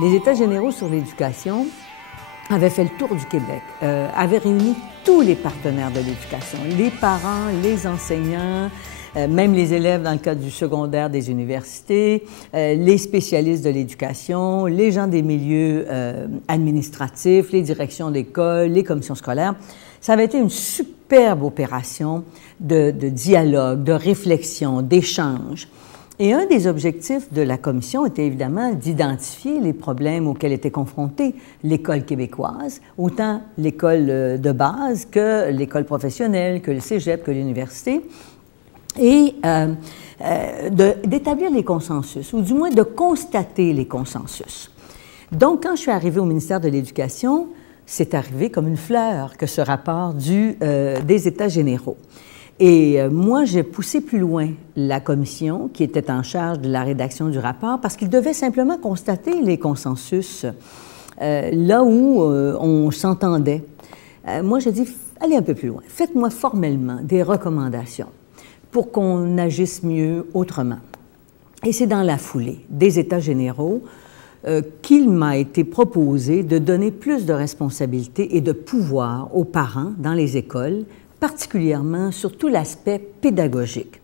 Les États généraux sur l'éducation avaient fait le tour du Québec, avaient réuni tous les partenaires de l'éducation, les parents, les enseignants, même les élèves dans le cadre du secondaire des universités, les spécialistes de l'éducation, les gens des milieux administratifs, les directions d'école, les commissions scolaires. Ça avait été une superbe opération de dialogue, de réflexion, d'échange. Et un des objectifs de la commission était évidemment d'identifier les problèmes auxquels était confrontée l'école québécoise, autant l'école de base que l'école professionnelle, que le cégep, que l'université, et d'établir les consensus, ou du moins de constater les consensus. Donc, quand je suis arrivée au ministère de l'Éducation, c'est arrivé comme une fleur que ce rapport des États généraux. Et moi, j'ai poussé plus loin la commission qui était en charge de la rédaction du rapport parce qu'il devait simplement constater les consensus là où on s'entendait. Moi, j'ai dit, allez un peu plus loin. Faites-moi formellement des recommandations pour qu'on agisse mieux autrement. Et c'est dans la foulée des États généraux qu'il m'a été proposé de donner plus de responsabilités et de pouvoir aux parents dans les écoles, particulièrement sur tout l'aspect pédagogique,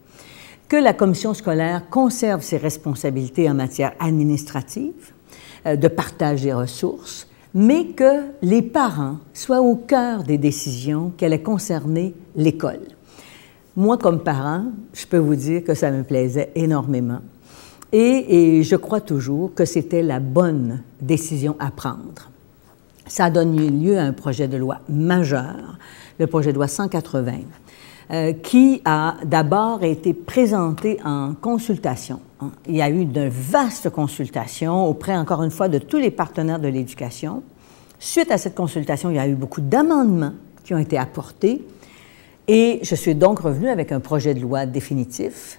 que la commission scolaire conserve ses responsabilités en matière administrative, de partage des ressources, mais que les parents soient au cœur des décisions qui allaient concerner l'école. Moi, comme parent, je peux vous dire que ça me plaisait énormément. Et je crois toujours que c'était la bonne décision à prendre. Ça a donné lieu à un projet de loi majeur, le projet de loi 180, qui a d'abord été présenté en consultation. Il y a eu de vastes consultations auprès, encore une fois, de tous les partenaires de l'éducation. Suite à cette consultation, il y a eu beaucoup d'amendements qui ont été apportés et je suis donc revenue avec un projet de loi définitif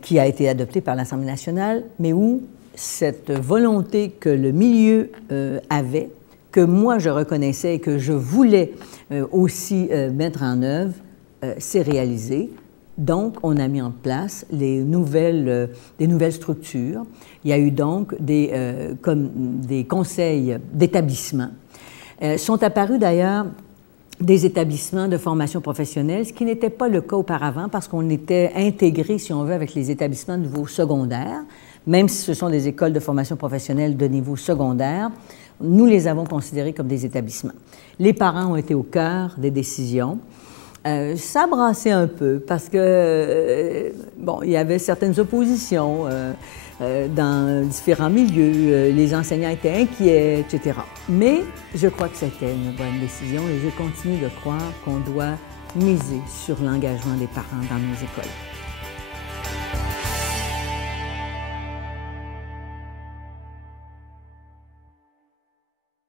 qui a été adopté par l'Assemblée nationale, mais où cette volonté que le milieu avait, que moi je reconnaissais et que je voulais aussi mettre en œuvre, s'est réalisé. Donc, on a mis en place des nouvelles structures. Il y a eu donc comme des conseils d'établissement. Sont apparus d'ailleurs des établissements de formation professionnelle, ce qui n'était pas le cas auparavant parce qu'on était intégré, si on veut, avec les établissements de niveau secondaire, même si ce sont des écoles de formation professionnelle de niveau secondaire, nous les avons considérés comme des établissements. Les parents ont été au cœur des décisions. Ça brassait un peu parce que, bon, il y avait certaines oppositions dans différents milieux, les enseignants étaient inquiets, etc. Mais je crois que c'était une bonne décision et je continue de croire qu'on doit miser sur l'engagement des parents dans nos écoles.